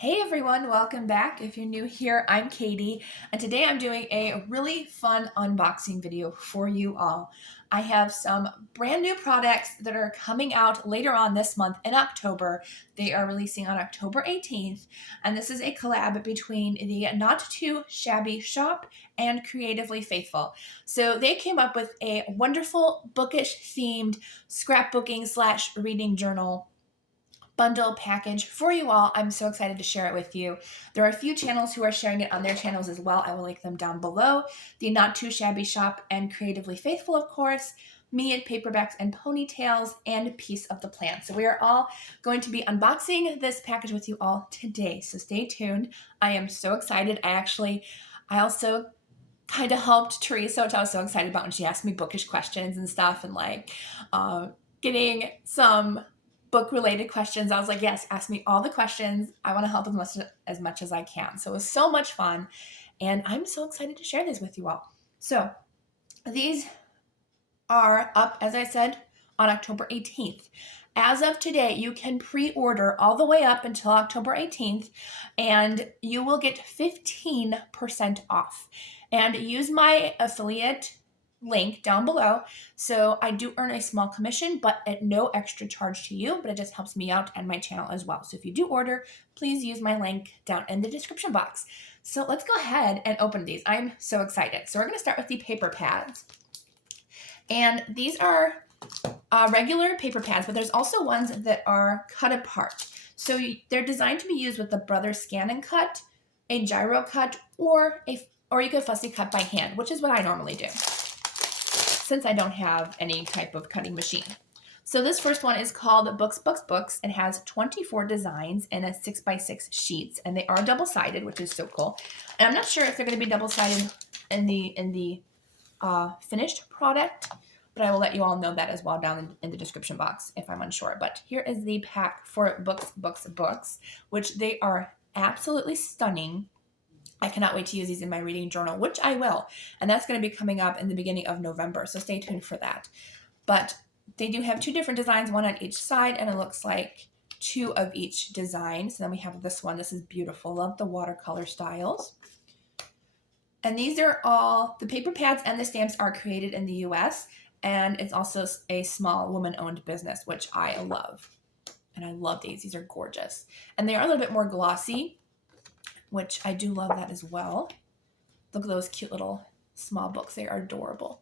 Hey everyone, welcome back. If you're new here, I'm Katie, and today I'm doing a really fun unboxing video for you all. I have some brand new products that are coming out later on this month in October. They are releasing on October 18th, and this is a collab between the Not2Shabby shop and Creatively Faithful. So they came up with a wonderful bookish themed scrapbooking / reading journal bundle package for you all. I'm so excited to share it with you. There are a few channels who are sharing it on their channels as well. I will link them down below. The Not Too Shabby shop and Creatively Faithful, of course, me and Paperbacks and Ponytails, and Piece of the Plan. So we are all going to be unboxing this package with you all today. So stay tuned. I am so excited. I also kind of helped Teresa, which I was so excited about when she asked me bookish questions and stuff, and getting some book-related questions. I was like, yes, ask me all the questions. I want to help as much as I can. So it was so much fun, and I'm so excited to share this with you all. So these are up, as I said, on October 18th. As of today, you can pre-order all the way up until October 18th, and you will get 15% off. And use my affiliate link down below. So I do earn a small commission, but at no extra charge to you, but it just helps me out and my channel as well. So if you do order, please use my link down in the description box. So let's go ahead and open these. I'm so excited. So we're going to start with the paper pads. And these are regular paper pads, but there's also ones that are cut apart. So they're designed to be used with the Brother Scan and Cut, a gyro cut, or you could fussy cut by hand, which is what I normally do, since I don't have any type of cutting machine. So this first one is called Books. It has 24 designs in a 6x6 sheets, and they are double-sided, which is so cool. And I'm not sure if they're going to be double-sided in the finished product, but I will let you all know that as well down in the description box if I'm unsure. But here is the pack for Books, which they are absolutely stunning. I cannot wait to use these in my reading journal, which I will. And that's going to be coming up in the beginning of November, so stay tuned for that. But they do have two different designs, one on each side, and it looks like two of each design. So then we have this one. This is beautiful. Love the watercolor styles. And these are all, the paper pads and the stamps are created in the US, and it's also a small woman-owned business, which I love. And I love these. These are gorgeous. And they are a little bit more glossy, which I do love that as well. Look at those cute little small books. They are adorable.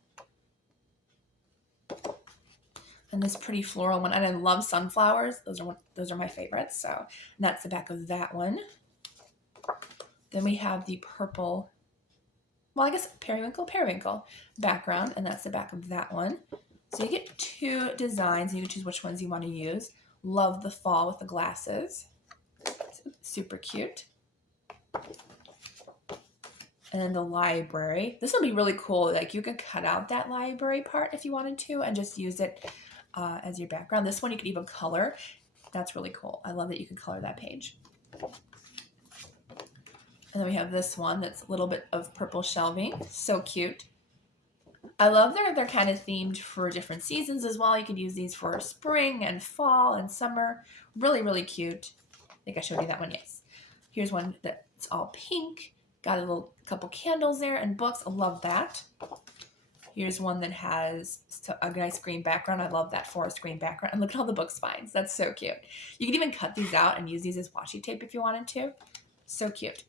And this pretty floral one. And I love sunflowers. Those are my favorites. So that's the back of that one. Then we have the purple, well, I guess periwinkle background, and that's the back of that one. So you get two designs, and you can choose which ones you want to use. Love the fall with the glasses. Super cute. And then the library. This will be really cool. Like, you could cut out that library part if you wanted to and just use it as your background. This one you could even color. That's really cool. I love that you can color that page. And then we have this one that's a little bit of purple shelving. So cute. I love they're kind of themed for different seasons as well. You could use these for spring and fall and summer. Really, really cute. I think I showed you that one, yes. Here's one that's all pink. Got a couple candles there and books. I love that. Here's one that has a nice green background. I love that forest green background. And look at all the book spines. That's so cute. You could even cut these out and use these as washi tape if you wanted to. So cute.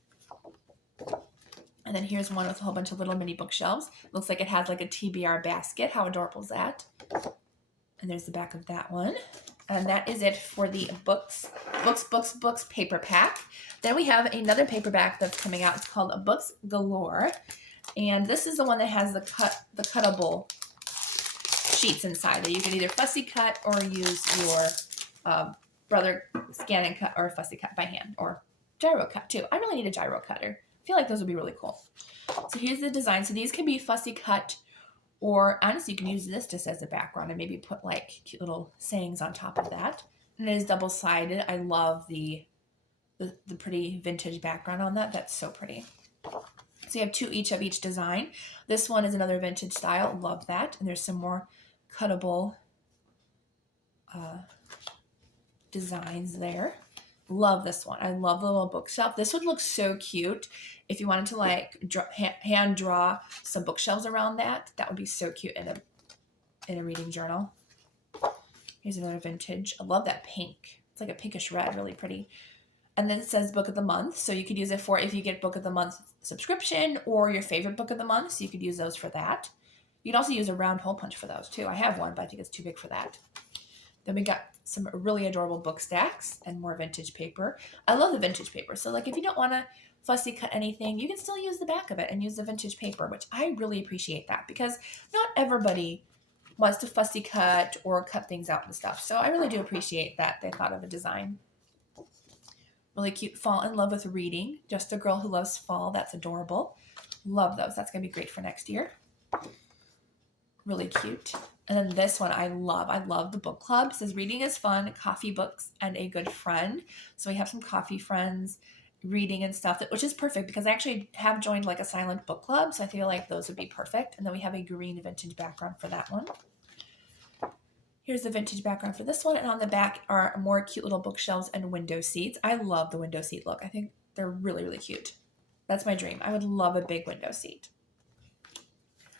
And then here's one with a whole bunch of little mini bookshelves. Looks like it has like a TBR basket. How adorable is that? And there's the back of that one. And that is it for the Books paper pack. Then we have another paperback that's coming out. It's called Books Galore. And this is the one that has the cuttable sheets inside that you can either fussy cut or use your Brother Scan and Cut or fussy cut by hand, or gyro cut too. I really need a gyro cutter. I feel like those would be really cool. So here's the design. So these can be fussy cut, or honestly, you can use this just as a background and maybe put like cute little sayings on top of that. And it is double-sided. I love the pretty vintage background on that. That's so pretty. So you have two each of each design. This one is another vintage style. Love that. And there's some more cuttable designs there. Love this one. I love the little bookshelf. This one looks so cute. If you wanted to like hand draw some bookshelves around that, that would be so cute in a reading journal. Here's another vintage. I love that pink. It's like a pinkish red, really pretty. And then it says book of the month. So you could use it for if you get book of the month subscription or your favorite book of the month. So you could use those for that. You could also use a round hole punch for those too. I have one, but I think it's too big for that. Then we got some really adorable book stacks and more vintage paper. I love the vintage paper. So like if you don't want to fussy cut anything, you can still use the back of it and use the vintage paper, which I really appreciate that because not everybody wants to fussy cut or cut things out and stuff. So I really do appreciate that they thought of a design. Really cute fall in love with reading. Just a girl who loves fall. That's adorable. Love those. That's going to be great for next year. Really cute. And then this one I love. I love the book club. It says reading is fun, coffee, books, and a good friend. So we have some coffee friends reading and stuff, which is perfect because I actually have joined like a silent book club. So I feel like those would be perfect. And then we have a green vintage background for that one. Here's the vintage background for this one. And on the back are more cute little bookshelves and window seats. I love the window seat look. I think they're really, really cute. That's my dream. I would love a big window seat.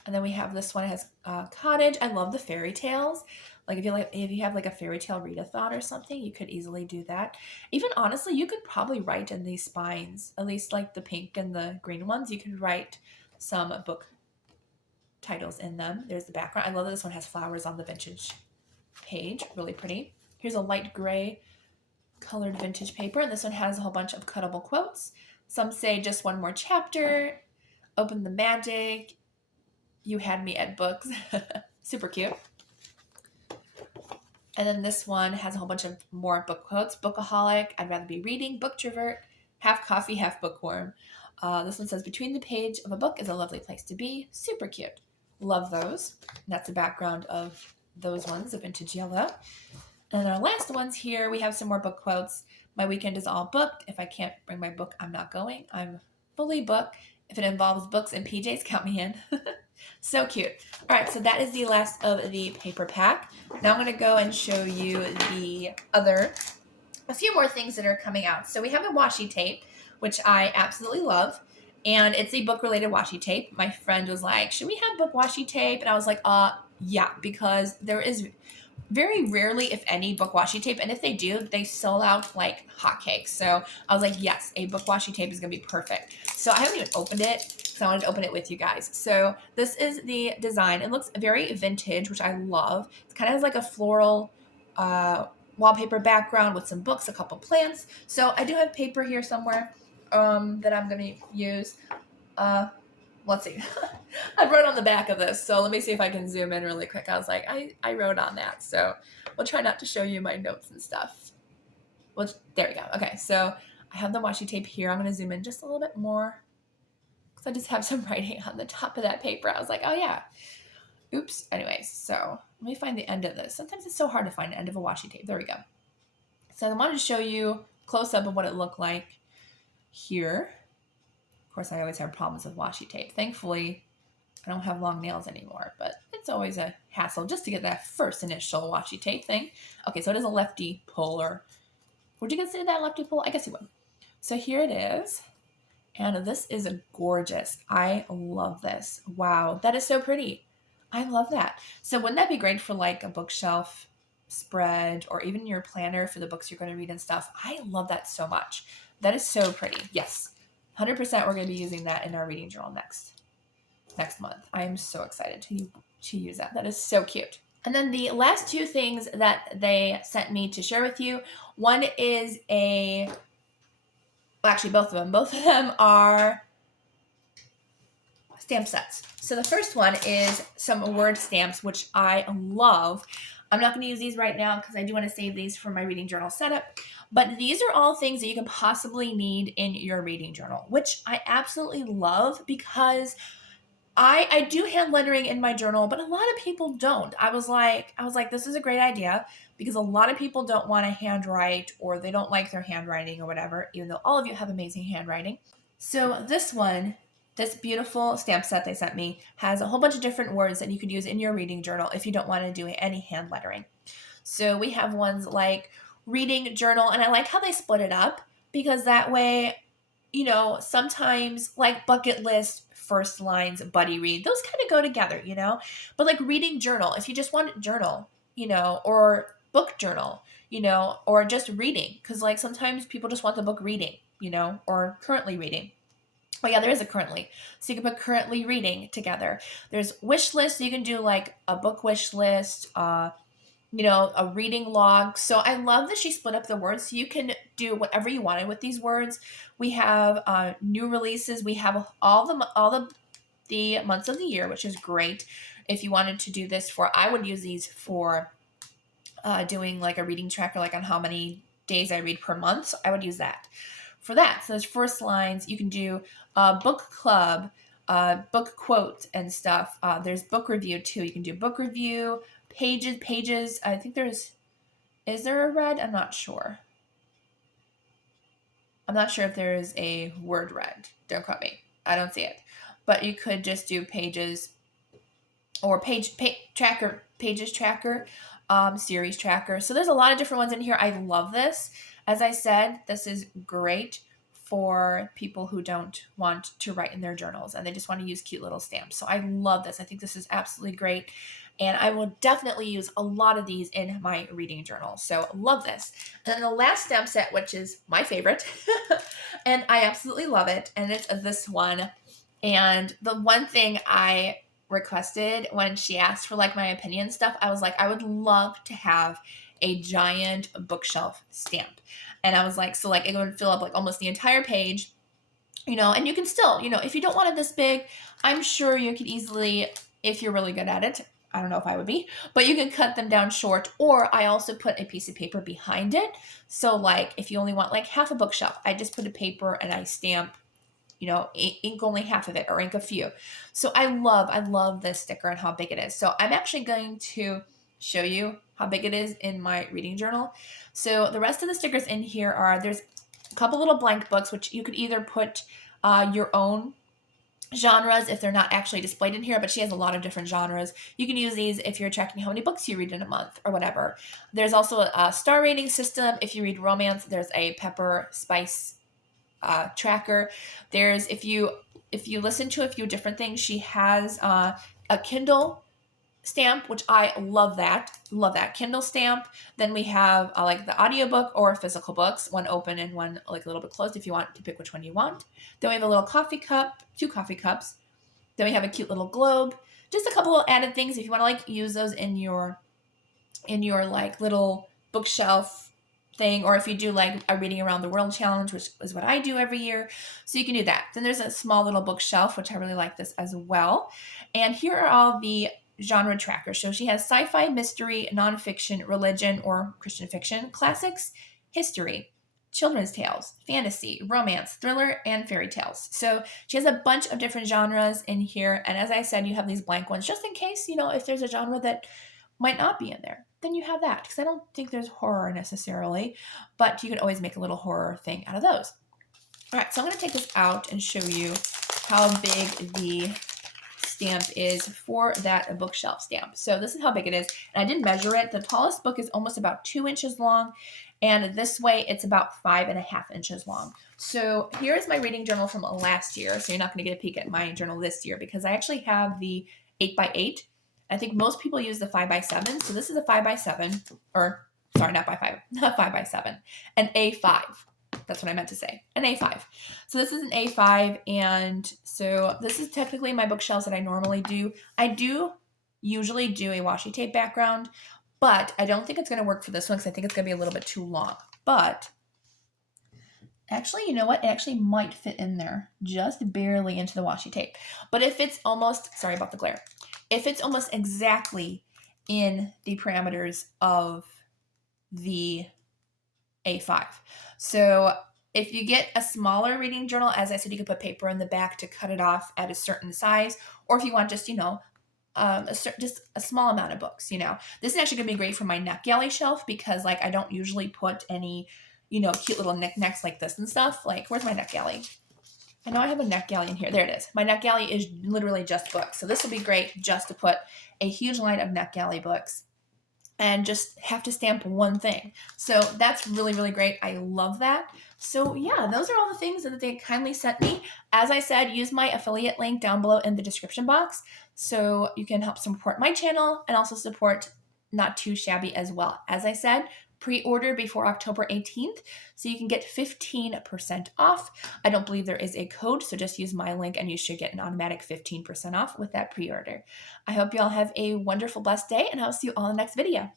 And then we have this one. It has cottage. I love the fairy tales. Like if you have like a fairy tale read-a-thon or something, you could easily do that. Even honestly, you could probably write in these spines, at least like the pink and the green ones. You could write some book titles in them. There's the background. I love that this one has flowers on the vintage page. Really pretty. Here's a light gray colored vintage paper. And this one has a whole bunch of cuttable quotes. Some say just one more chapter, open the magic, you had me at books. Super cute. And then this one has a whole bunch of more book quotes. Bookaholic, I'd rather be reading. Booktrovert, half coffee, half bookworm. This one says, between the page of a book is a lovely place to be. Super cute. Love those. And that's the background of those ones, the vintage yellow. And then our last ones here, we have some more book quotes. My weekend is all booked. If I can't bring my book, I'm not going. I'm fully booked. If it involves books and PJs, count me in. So cute. All right, so that is the last of the paper pack. Now I'm going to go and show you a few more things that are coming out. So we have a washi tape, which I absolutely love. And it's a book-related washi tape. My friend was like, should we have book washi tape? And I was like, yeah, because there is very rarely, if any, book washi tape. And if they do, they sell out like hotcakes. So I was like, yes, a book washi tape is going to be perfect. So I haven't even opened it, so I wanted to open it with you guys. So this is the design. It looks very vintage, which I love. It kind of has like a floral wallpaper background with some books, a couple plants. So I do have paper here somewhere that I'm going to use. Let's see. I wrote on the back of this, so let me see if I can zoom in really quick. I was like, I wrote on that, so we'll try not to show you my notes and stuff. Well, there we go. Okay, so I have the washi tape here. I'm going to zoom in just a little bit more because I just have some writing on the top of that paper. I was like, oh yeah. Oops. Anyways, so let me find the end of this. Sometimes it's so hard to find the end of a washi tape. There we go. So I wanted to show you close up of what it looked like here. Of course, I always have problems with washi tape. Thankfully, I don't have long nails anymore, but it's always a hassle just to get that first initial washi tape thing. Okay, so it is a lefty pull, or would you consider that a lefty pull? I guess you would. So here it is, and this is gorgeous. I love this. Wow, that is so pretty. I love that. So wouldn't that be great for like a bookshelf spread or even your planner for the books you're going to read and stuff? I love that so much. That is so pretty. Yes. 100% we're going to be using that in our reading journal next month. I am so excited to use that. That is so cute. And then the last two things that they sent me to share with you, one is actually both of them. Both of them are stamp sets. So the first one is some word stamps, which I love. I'm not going to use these right now because I do want to save these for my reading journal setup. But these are all things that you can possibly need in your reading journal, which I absolutely love because I do hand lettering in my journal, but a lot of people don't. I was like, this is a great idea because a lot of people don't want to handwrite or they don't like their handwriting or whatever, even though all of you have amazing handwriting. So this one, this beautiful stamp set they sent me has a whole bunch of different words that you could use in your reading journal if you don't want to do any hand lettering. So we have ones like reading journal. And I like how they split it up because that way, you know, sometimes like bucket list, first lines, buddy read, those kind of go together, you know, but like reading journal, if you just want to journal, you know, or book journal, you know, or just reading, because like sometimes people just want the book reading, you know, or currently reading. Oh yeah, there is a currently. So you can put currently reading together. There's wish list. So you can do like a book wish list, you know, a reading log. So I love that she split up the words so you can do whatever you wanted with these words. We have new releases. We have all the months of the year, which is great. If you wanted to do this for, I would use these for doing like a reading tracker, like on how many days I read per month. So I would use that for that. So there's first lines. You can do book club, book quotes and stuff. There's book review too. You can do book review, pages. I think is there a red? I'm not sure. I'm not sure if there is a word red. Don't quote me. I don't see it. But you could just do pages or pages tracker, series tracker. So there's a lot of different ones in here. I love this. As I said, this is great for people who don't want to write in their journals and they just want to use cute little stamps. So I love this. I think this is absolutely great. And I will definitely use a lot of these in my reading journal. So love this. And then the last stamp set, which is my favorite, and I absolutely love it. And it's this one. And the one thing I requested when she asked for like my opinion stuff, I was like, I would love to have a giant bookshelf stamp. And I was like, so like it would fill up like almost the entire page, you know, and you can still, you know, if you don't want it this big, I'm sure you could easily, if you're really good at it, I don't know if I would be, but you can cut them down short. Or I also put a piece of paper behind it. So like if you only want like half a bookshelf, I just put a paper and I stamp, you know, ink only half of it or ink a few. So I love this sticker and how big it is. So I'm actually going to show you how big it is in my reading journal. So the rest of the stickers in here are, there's a couple little blank books, which you could either put your own genres if they're not actually displayed in here, but she has a lot of different genres. You can use these if you're checking how many books you read in a month or whatever. There's also a star rating system. If you read romance, there's a pepper spice tracker. There's, if you listen to a few different things, she has a Kindle stamp, which I love that Kindle stamp. Then we have like the audiobook or physical books, one open and one like a little bit closed if you want to pick which one you want. Then we have a little coffee cup, 2 coffee cups. Then we have a cute little globe, just a couple of added things if you want to like use those in your like little bookshelf thing, or if you do like a reading around the world challenge, which is what I do every year. So you can do that. Then there's a small little bookshelf, which I really like this as well. And here are all the genre trackers. So she has sci-fi, mystery, nonfiction, religion or Christian fiction, classics, history, children's tales, fantasy, romance, thriller, and fairy tales. So she has a bunch of different genres in here. And as I said, you have these blank ones just in case, you know, if there's a genre that might not be in there, then you have that. Because I don't think there's horror necessarily, but you could always make a little horror thing out of those. All right, so I'm going to take this out and show you how big the stamp is for that bookshelf stamp. So this is how big it is. And I didn't measure it. The tallest book is almost about 2 inches long. And this way it's about 5.5 inches long. So here's my reading journal from last year. So you're not going to get a peek at my journal this year because I actually have the 8x8. I think most people use the 5x7. So this is a 5x7, or sorry, not 5x7, an A5. That's what I meant to say, an A5. So this is an A5, and so this is technically my bookshelves that I normally do. I do usually do a washi tape background, but I don't think it's going to work for this one because I think it's going to be a little bit too long. But actually, you know what? It actually might fit in there, just barely into the washi tape. But if it's almost, sorry about the glare, if it's almost exactly in the parameters of the A5. So if you get a smaller reading journal, as I said, you can put paper in the back to cut it off at a certain size, or if you want just, you know, just a small amount of books, you know. This is actually going to be great for my neck galley shelf because, like, I don't usually put any, you know, cute little knickknacks like this and stuff. Like, where's my neck galley? I know I have a neck galley in here. There it is. My neck galley is literally just books. So this will be great just to put a huge line of neck galley books and just have to stamp one thing. So that's really, really great. I love that. So yeah, those are all the things that they kindly sent me. As I said, use my affiliate link down below in the description box so you can help support my channel and also support Not2Shabby as well. As I said, pre-order before October 18th so you can get 15% off. I don't believe there is a code, so just use my link and you should get an automatic 15% off with that pre-order. I hope you all have a wonderful, blessed day, and I'll see you all in the next video.